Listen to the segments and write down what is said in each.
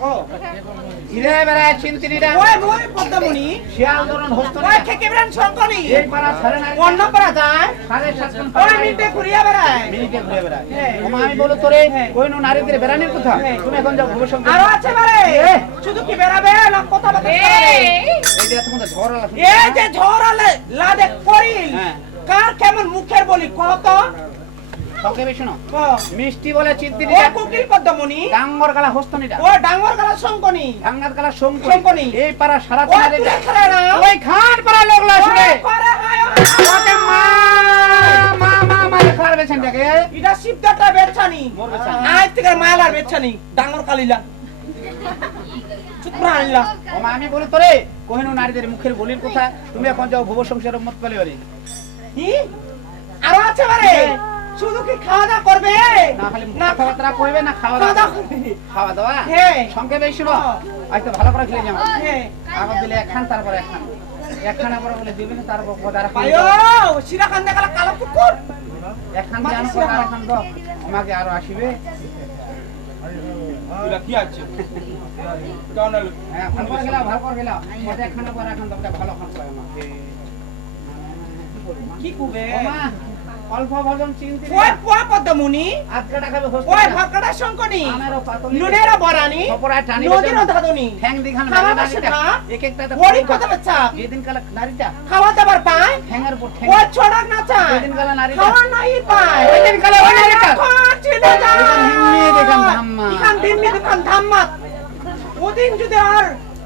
গো ইরে বেড়ায় চিন্তিনিরা ওই পদ্মমণি শিয়াল ধরন হস্তনি ওই থেকে বেরান শঙ্করি এই পাড়া ছাড়ে না অন্য পাড়া যায় 7.5 ওই মিনিটে ঘুরিয়া বেড়ায় মিনিটে ঘুরে বেড়ায় হ্যাঁ। ওমা আমি বলো তোরে কোইনো নারীদের বেড়ানোর কথা তুমি এখন যাও ভূষণ আরো আছে বারে শুধু কি বেড়াবে না কথা বলতে এই যে তোমাদের ঝড় আলা এই যে ঝড় আলে লাদে করিল হ্যাঁ। কার কেমন মুখের বলি কত সকে শোনো ক মিষ্টি বলে ও চিন্তিনিরা কোকিল পদ্মমণি ডাঙ্গর গালা হস্তনিরা ও ডাঙ্গর গলা শঙ্কনি ডাঙ্গার গালা শঙ্কনি শঙ্কনি। এই পাড়া সারা ও নারী তুলে খেলে না ওই খান পাড়া লোকলা শুনে করে হায় ওকে মা মা মা মারে খার বেছেনটাকে এটা শিবদাটা বেছানি মোর বেছানি। আজ থেকে মায়ালার বেছানি ডাঙ্গর কালিলা চুপরা আনলা ওমা আমি বলি তোরে কোহিনো নারীদের মুখের বলির কথা তুমি এখন যাও ভুব সংসারের মত পালে বাড়ি কি আরো আছে বারে শুধু কি খাওয়া দাওয়া করবে না খালি না কথাবার্তা কইবে না খাওয়া খাওয়া দাওয়া দাওয়া করবে খাওয়া দাওয়া হ্যাঁ। সঙ্গে বেশি শুনো হ্যাঁ। আজ তো ভালো করে খেলে যাবো হ্যাঁ আগত দিলে একখান তারপর একখান একখানা পরে বলে দিবি না তারপর পদার আয়ো সিরা খান দেখালা কালো কুকুর একখান জানো পর আর একখান তো আমাকে আরো আসিবে এগুলা কি আছে কেমন হলো হ্যাঁ ভালো করে গেলাম ভালো করে গেলাম মধ্যে একখানা পর একখান তোকে ভালো খান পায় মা কি কুবে ওমা অল্প ভোজন চিনতে ওই পোয়া পদ্মমণি আজকে টাকা ওই ভাকড়া শঙ্কনি আমারও পাতলি নুনেরা বরানি সপরায় টানি নদীর ধাদনি ঠ্যাং দিখান খাওয়া নারীটা বাসা এক একটা ওরি কথা বাচ্চা যেদিন কালে নারীটা খাওয়া দাবার পায় ঠ্যাঙের উপর ঠ্যাং ওই ছড়াক না চায় যেদিন কালে নারীটা খাওয়া নাই পায় ওই দিন কালে ওই নারীটা চিনে যা এখান হিম্মি দেখান ধাম্মা এখান দিননি দোকান ধাম্মা ওদিন যদি আর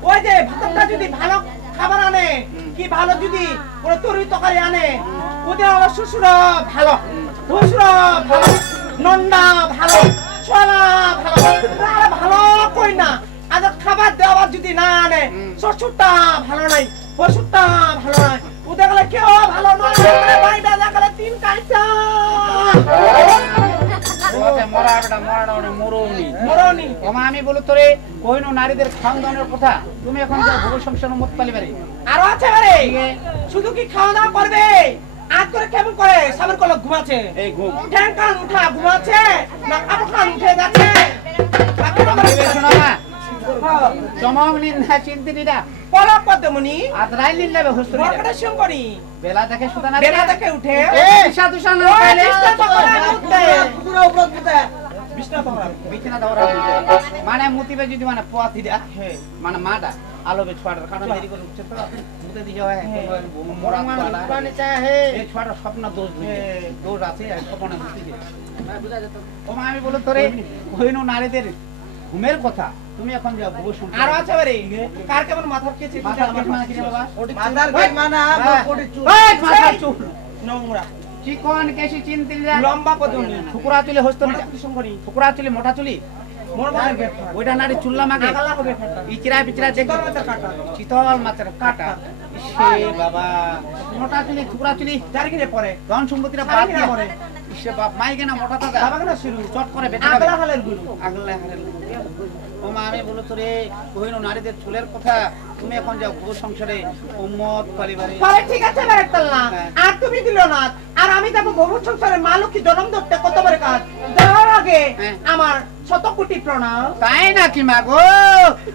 ওই যে ভাতটা যদি ভালো খাবার আনে কি ভালো যদি ওরা তরি তরকারি আনে ওদের আমার শ্বশুর ভালো শ্বশুর ভালো নন্ডা ভালো ছোলা ভালো আর ভালো কই না আজ খাবার দেওয়ার যদি না আনে শ্বশুরটা ভালো নাই শ্বশুরটা ভালো নাই ওদের গেলে কেউ ভালো নয় বাড়িটা দেখালে তিন কাইসা মরাটা মরুনি মরনি ওমা আমি বলো তোরে কইনো নারীদের খাওয়ানোর কথা তুমি এখন যাও ভূ সংসারের মত পালি বাড়ি আরো আছে বারে ঠিক আছে। শুধু কি খাওয়া দাওয়া করবে আজ করে কেমন করে সামনে কলক ঘুমাচ্ছে এই ঘুম ঠ্যাং কান উঠা ঘুমাচ্ছে না কাপড় কান উঠে যাচ্ছে শোনা মা চমক নিন না চিন্তিনিরা পলক পদ্মমণি আদ্রাই লিল্লাবে হুসরিরা বরকটা শঙ্করি বেলা দেখে সুতা না বেলা থেকে উঠে বিশা দুশা না ওই পাইলে বিছনা তখন উঠতে পুরো উপর উঠতে বিছনা তখন বিছানা দৌড়া মানে মুতিবে যদি মানে পোয়াতিরা মানে মাটা আলোবে ছড়ার কারণ দেরি করে উঠছে তো মুতে দিয়ে হয় মোরা পানি চাহে এই ছড়ার স্বপ্ন দোষ দোষ আছে স্বপ্নে মুতি দিয়ে ও মা আমি বলো তোরে কইনো নারীদের ঘুমের কথা তুমি এখন যাও ভূ সংসার আরো আছে বারে কার কেমন মাথার কেছে মাথার কেস মানে কি রে বাবা মাথার কেস মানে কোটি চুল এই মাথার চুল নোংরা চিকন কেশি চিন্তিরা লম্বা পদ্মমণি ফুকুরা চুলে হস্তনি শঙ্করি ফুকুরা চুলে মোটা চুলি মোর মাথার বেট ওইটা নারী চুল্লা মাগে আগলা হবে ফাটা ইচরা পিচরা দেখ তোর মাথার কাটা চিতল মাছের কাটা সে বাবা মোটা চুলি ফুকুরা চুলি যার কিনে পরে ধন সম্পত্তিরা বাদ সারা কিনা দিয়ে পরে সে বাপ মাই কেনা মোটা দাদা বাবা কেন শুরু চট করে বেটে আগলা হালের গুরু আগলে হারে ও মা আমি বলো তোরে কহিনো নারীদের চুলের কথা তুমি এখন যাও ভূ সংসারে উম্মত পরিবারে পরে ঠিক আছে বারে তাল্লা আর তুমি দিল না আর আমি যাবো বহু সংসারে মা লক্ষ্মী জন্ম ধরতে কত বড় কাজ দেওয়ার আগে আমার শত কোটি প্রণাম তাই নাকি মা গো